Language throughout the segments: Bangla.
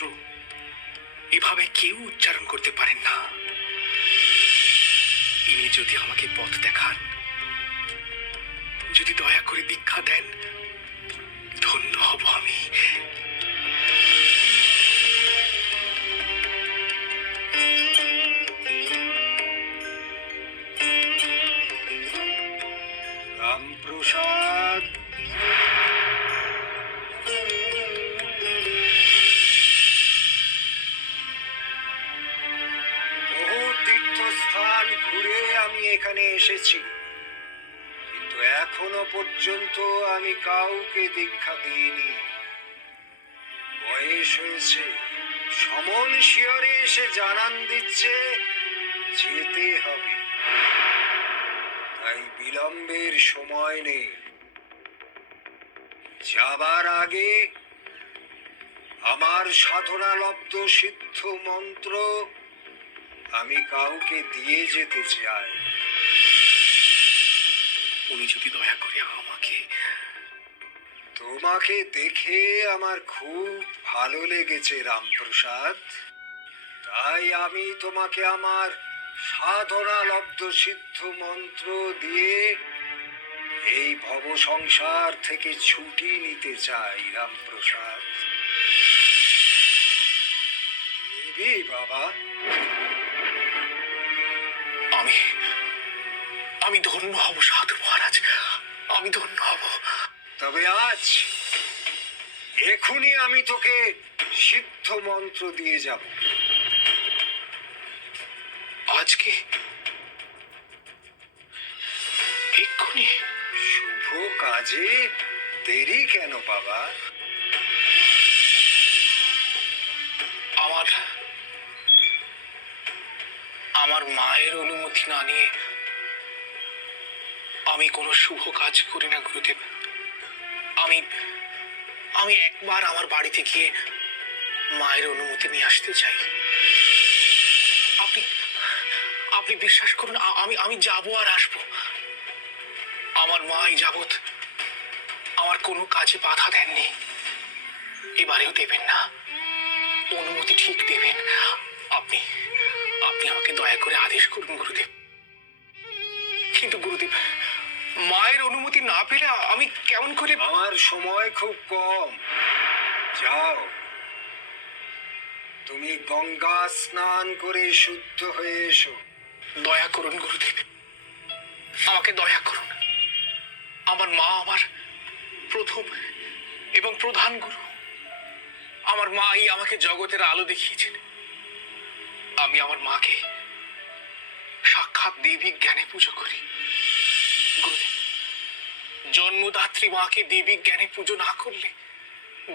মন্ত্র এভাবে কেউ উচ্চারণ করতে পারেন না। ইনি যদি আমাকে পথ দেখান, যদি দয়া করে দীক্ষা দেন, ধন্য হব আমি। রামপ্রসাদ! পর্যন্ত আমি কাউকে দীক্ষা দিইনি। বয়স হয়েছে, সমন শিয়রে এসে জানান দিচ্ছে, যেতে হবে। তাই বিলম্বের সময় নেই। যাবার আগে আমার সাধনালব্ধ সিদ্ধ মন্ত্র আমি কাউকে দিয়ে যেতে চাই। উনি যদি দয়া করে আমাকে, তোমাকে দেখে আমার খুব ভালো লেগেছে রামপ্রসাদ। তাই আমি তোমাকে আমার সাধনালব্ধ সিদ্ধ মন্ত্র দিয়ে এই ভব সংসার থেকে ছুটি নিতে চাই, রামপ্রসাদ। নিবি বাবা। আমি আমি ধন্য হব সাধু মহারাজ। আমি ধন্য হব। তবে আজ এখনই আমি তোকে সিদ্ধ মন্ত্র দিয়ে যাব। আজকে এক্ষুনি। শুভ কাজে দেরি কেন বাবা? আমার আমার মায়ের অনুমতি না নিয়ে আমি কোনো শুভ কাজ করি না, গুরুদেব। আমি আমি একবার আমার বাড়িতে গিয়ে মায়ের অনুমতি নিয়ে আসতে চাই। আপনি আপনি বিশ্বাস করুন আমি আমি যাব আর আসব। আমার মাই যাবত আমার কোনো কাজে বাধা দেননি। এবারেও দেবেন না। অনুমতি ঠিক দেবেন। আপনি আপনি আমাকে দয়া করে আদেশ করুন, গুরুদেব। কিন্তু, গুরুদেব মায়ের অনুমতি না পেলে আমি কেমন করে আমার সময় খুব কম। যাও। তুমি গঙ্গা স্নান করে শুদ্ধ হয়ে এসো। দয়া করুন গুরুদেব। আমাকে দয়া করুন। আমার মা আমার প্রথম এবং প্রধান গুরু। আমার মাই আমাকে জগতের আলো দেখিয়েছেন। আমি আমার মাকে সাক্ষাৎ দেবী জ্ঞানে পুজো করি। গুরুদেব জন্মদাত্রী মাকে দেবী জ্ঞানে পুজো না করলে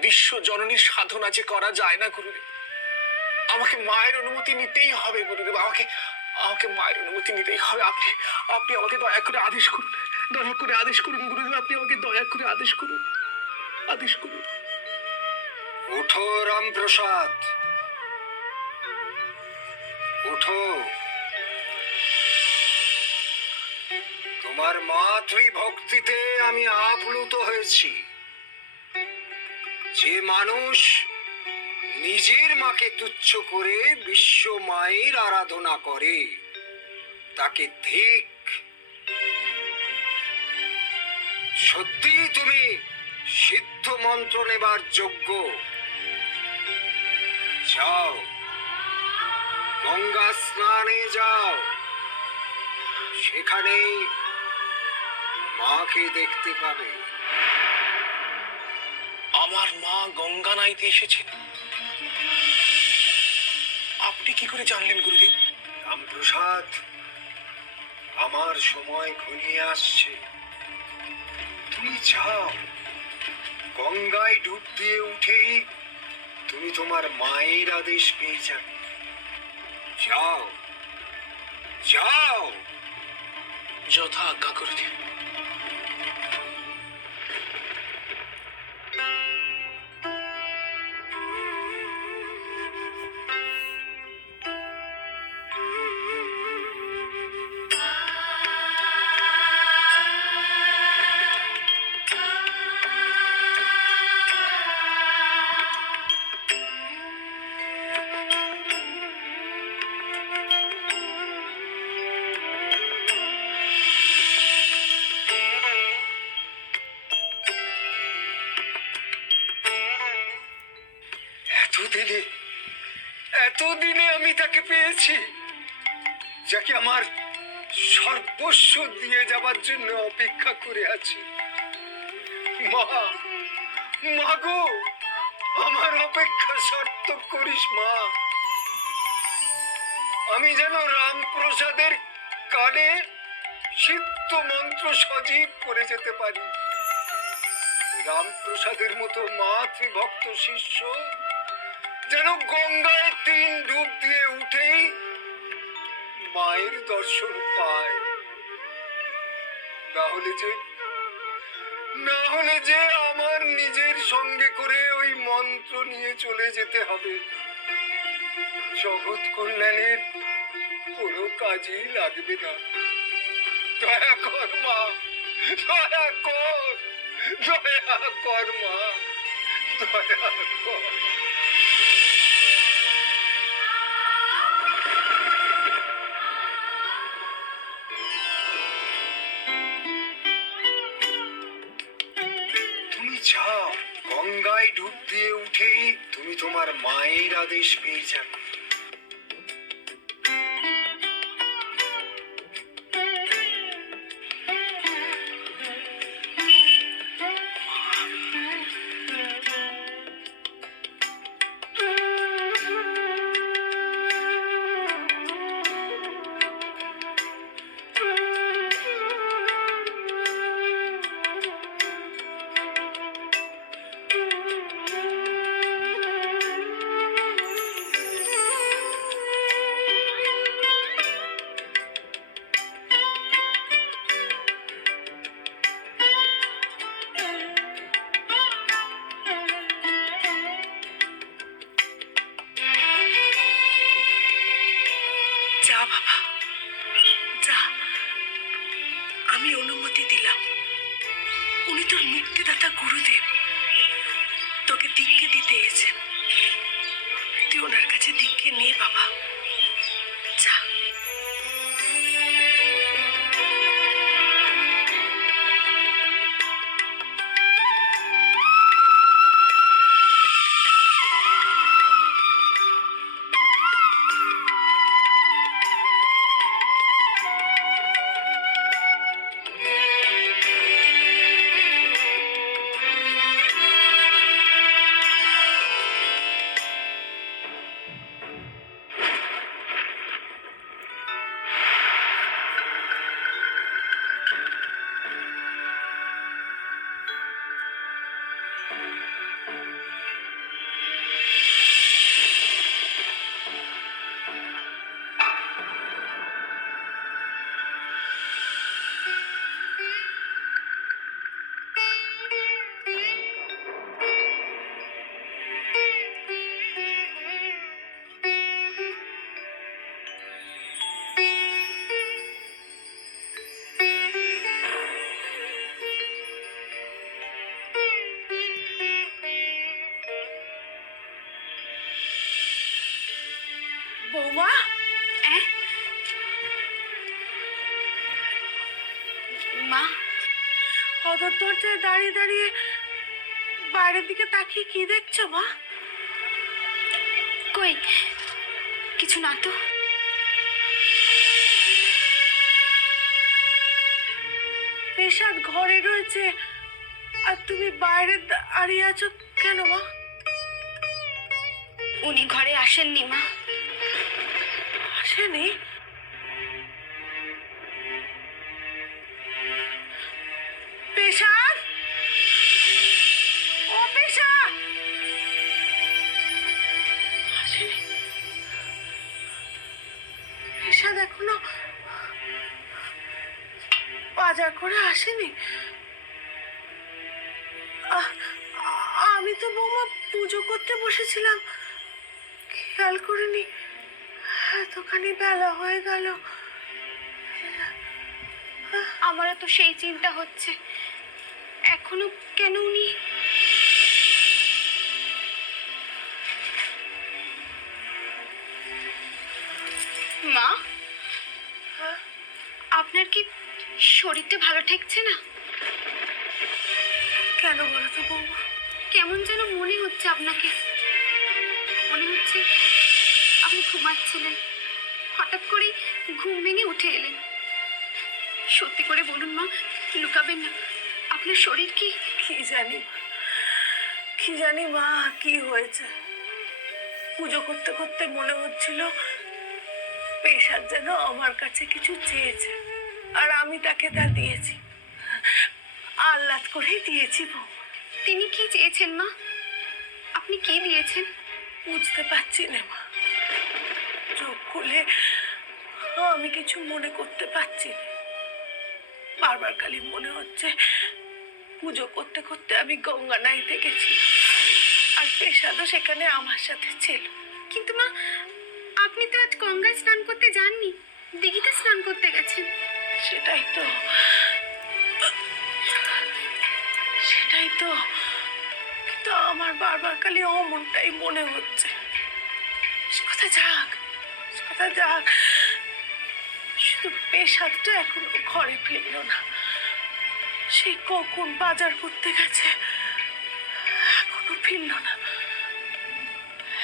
বিশ্ব জননীর সাধনা যে করা যায় না গুরুদেব। আমাকে মায়ের অনুমতি নিতেই হবে গুরুদেব, আমাকে আমাকে মায়ের অনুমতি নিতেই হবে। আপনি আপনি আমাকে দয়া করে আদেশ করুন, দয়া করে আদেশ করুন গুরুদেব, আপনি আমাকে দয়া করে আদেশ করুন আদেশ করুন। ওঠো রামপ্রসাদ। ওঠো তোমার মাতৃ ভক্তিতে আমি আপ্লুত হয়েছি। যে মানুষ নিজের মাকে তুচ্ছ করে বিশ্ব মায়ের আরাধনা করে, তাকে ঠিক সত্যি তুমি সিদ্ধ মন্ত্র নেবার যোগ্য। যাও, গঙ্গা স্নানে যাও। সেখানেই মাকে দেখতে পাবে। আমার মা গঙ্গা নাইতে এসেছেন আপনি কি করে জানলেন, গুরুদেব? রামপ্রসাদ আমার সময় ঘনিয়ে আসছে। তুমি যাও। গঙ্গায় ডুব দিয়ে উঠেই তুমি তোমার মায়ের আদেশ পেয়ে যাবে। যাও। যাও। যথা আজ্ঞা গুরুদেব। এতদিনে আমি তাকে পেয়েছি, যাকে আমার সর্বস্ব দিয়ে যাবার জন্য অপেক্ষা করে আছি। মা মা গো, আমার অপেক্ষা সার্থক করিস, মা। আমি যেন রামপ্রসাদের কানে সিদ্ধ মন্ত্র সজীব করে যেতে পারি। রামপ্রসাদের মতো মাতৃভক্ত শিষ্য যেন গঙ্গায় তিন ডুব দিয়ে উঠেই মায়ের দর্শন পায়। না হলে যে, না হলে যে আমার নিজের সঙ্গে করে ওই মন্ত্র নিয়ে চলে যেতে হবে। জগৎ কল্যাণের কোনো কাজেই লাগবে না। দয়া কর মা, দয়া কর দয়া কর মা, দয়া কর। গঙ্গায় ডুব দিয়ে উঠেই তুমি তোমার মায়ের আদেশ পেয়ে যাবে। গুরুদেব তোকে দীক্ষে দিতে এসেছেন। তুই ওনার কাছে দীক্ষে নে বাবা। যা। বৌমা? মা সদর দরজায় দাঁড়িয়ে দাঁড়িয়ে বাইরের দিকে তাকিয়ে কি দেখছ মা? কই? কিছু না তো। পেশাদ ঘরে রয়েছে, আর তুমি বাইরে দাঁড়িয়ে আছো কেন মা? উনি ঘরে আসেননি মা। আসেনি পেশাদ ও পেশাদ এখনও বাজার করে আসেনি। আমি তো বৌমা পুজো করতে বসেছিলাম। খেয়াল করিনি। এতখানি বেলা হয়ে গেল। আমারও তো সেই চিন্তা হচ্ছে। এখনও কেন উনি? মা? আপনার কি শরীরটা ভালো ঠেকছে না? কেন বলো তো বৌমা? কেমন যেন মনে হচ্ছে আপনাকে। মনে হচ্ছে আপনি ঘুমাচ্ছিলেন। হঠাৎ করেই ঘুম ভেঙে উঠে এলেন। সত্যি করে বলুন মা লুকাবেন না। আপনার শরীর কি? কি জানি কি জানি মা কি হয়েছে। পুজো করতে করতে মনে হচ্ছিল পেশার যেন আমার কাছে কিছু চেয়েছে আর আমি তাকে তা দিয়েছি। আহ্লাদ করেই দিয়েছি বউ। তিনি কি চেয়েছেন মা? আপনি কি দিয়েছেন? বুঝতে পারছি না মা। চোখ আমি কিছু মনে করতে পারছি না। বারবার খালি মনে হচ্ছে পুজো করতে করতে আমি গঙ্গা নাইতে গেছি। আর পেশাদও সেখানে আমার সাথে ছিল। কিন্তু মা আপনি তো আজ গঙ্গায় স্নান করতে যাননি। দিঘিতে স্নান করতে গেছেন। সেটাই তো। সেটাই তো। কিন্তু আমার বারবার খালি অমনটাই মনে হচ্ছে। সে কথা যাক। কথা যাক শুধু পেশাদটা এখনও ঘরে ফিরলো না। সে কখন বাজার করতে গেছে। এখনও ফিরলো না।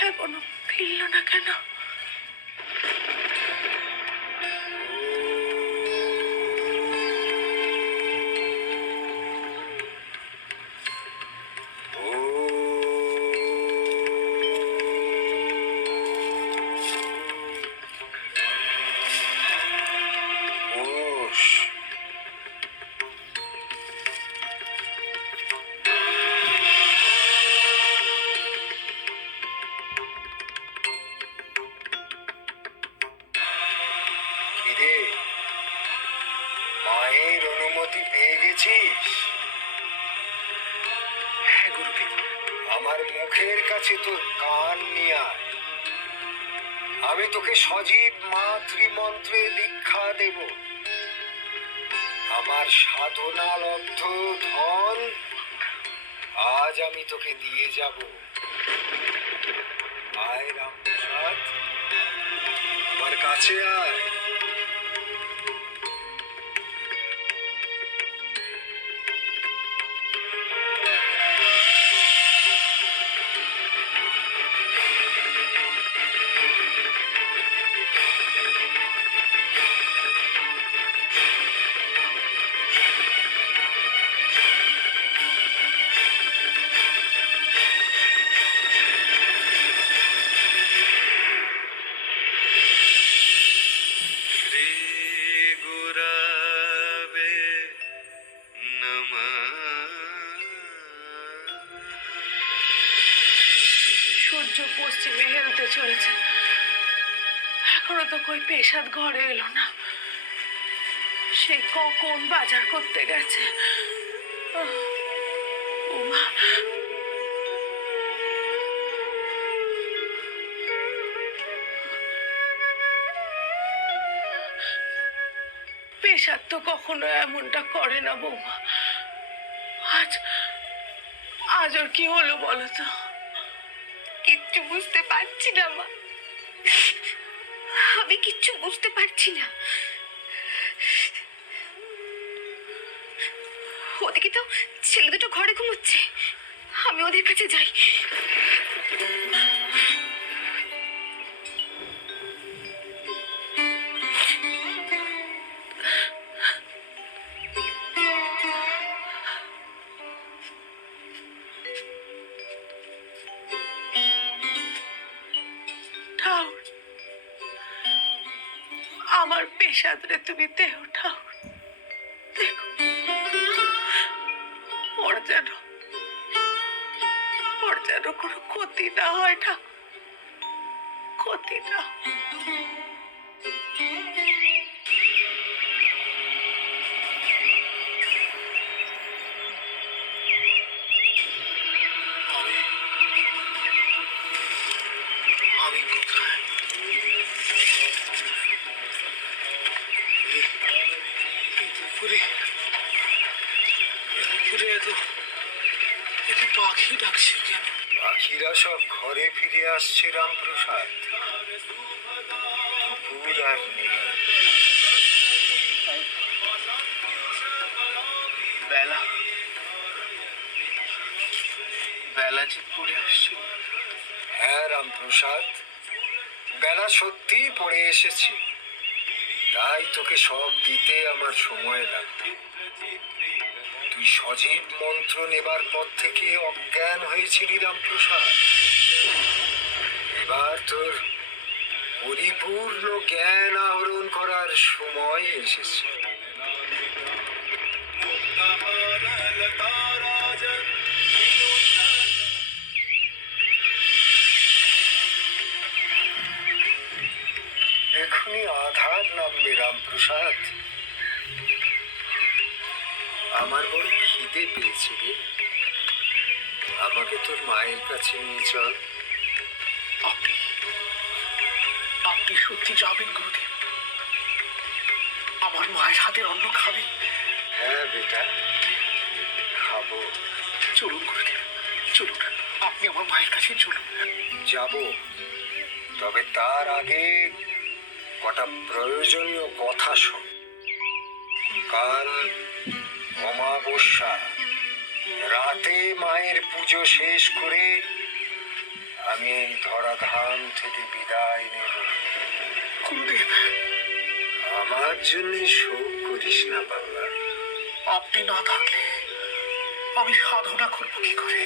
এখনও ফিরলো না কেন? কাছে তোর কান নিয়ে আমি তোকে সজীব মাতৃমন্ত্রে দীক্ষা দেব। আমার সাধনা লব্ধ ধন আজ আমি তোকে দিয়ে যাব। আয় রামপ্রসাদ, আমার কাছে আয়। কই পেশাদ ঘরে এলো না। সে কখন বাজার করতে গেছে? পেশাদ তো কখনো এমনটা করে না বৌমা। আজ আজ ওর কি হলো বলো তো? কিচ্ছু বুঝতে পারছি না মা। আমি কিচ্ছু বুঝতে পারছি না। ওদিকে তো ছেলে দুটো ঘরে ঘুমোচ্ছে। আমি ওদের কাছে যাই। পেশাদরে তুমি ওঠাও দেখো, ওর যেন ওর যেন কোনো ক্ষতি না হয় ঠাকুর। ক্ষতি না আসছে রামপ্রসাদ। বেলা। বেলা যে পড়ে আসছে। হ্যাঁ রামপ্রসাদ। বেলা সত্যি পড়ে এসেছে। তাই তোকে সব দিতে আমার সময় লাগবে। তুই সজীব মন্ত্র নেবার পর থেকে অজ্ঞান হয়েছিলি রামপ্রসাদ। এবার তোর পরিপূর্ণ জ্ঞান আহরণ করার সময় এসেছে। এখনই আধার নামবে রামপ্রসাদ। আমার বড় খিদে পেয়েছে রে। আমাকে তোর মায়ের কাছে নিয়ে চল। আপনি আপনি সত্যি যাবেন গুরুদেব? আমার মায়ের হাতের অন্ন খাবেন হ্যাঁ বেটা। খাব। চলুন গুরুদেব চলুন। আপনি আমার মায়ের কাছে চলুন। যাব। তবে তার আগে কটা প্রয়োজনীয় কথা শোন। কাল অমাবস্যা। রাতে মায়ের পুজো শেষ করে আমি এই ধরাধাম থেকে বিদায় নেব। গুরুদেব। আমার জন্য শোক করিস না বাবা। আপনি না থাকলে আমি সাধনা করব কি করে?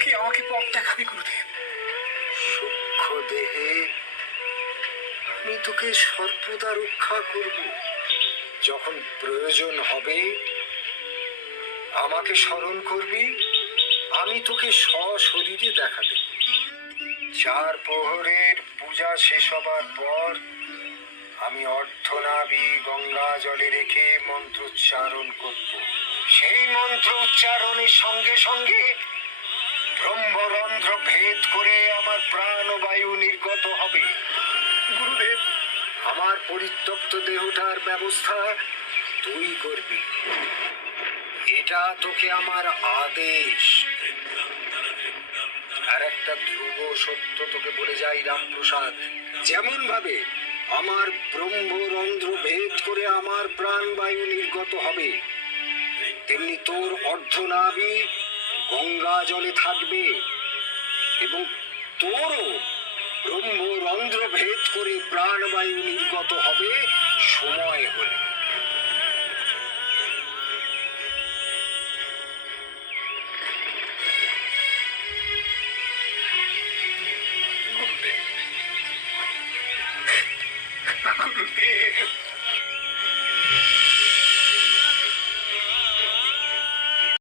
কি আমাকে পথ দেখাবে গুরুদেব? সূক্ষ্ম দেহে আমি তোকে সর্বদা রক্ষা করব। যখন প্রয়োজন হবে আমাকে স্মরণ করবি আমি তোকে সশরীরে দেখা দেব চার প্রহরের পূজা শেষ হবার পর আমি অর্ধনাভি গঙ্গা জলে রেখে মন্ত্রোচ্চারণ করব। সেই মন্ত্র উচ্চারণের সঙ্গে সঙ্গে ব্রহ্মরন্ধ্র ভেদ করে আমার প্রাণবায়ু নির্গত হবে। গুরুদেব, আমার পরিত্যক্ত দেহটার ব্যবস্থা তুই করবি। এটা তোকে আমার আদেশ। একটা ধ্রুব সত্য তোকে বলে যাই রামপ্রসাদ। যেমন ভাবে আমার ব্রহ্মরন্ধ্র ভেদ করে আমার প্রাণবায়ু নির্গত হবে, তেমনি তোর অর্ধনাভি গঙ্গা জলে থাকবে এবং তোরও ব্রহ্মরন্ধ্র ভেদ করে প্রাণবায়ু নির্গত হবে সময় হলে।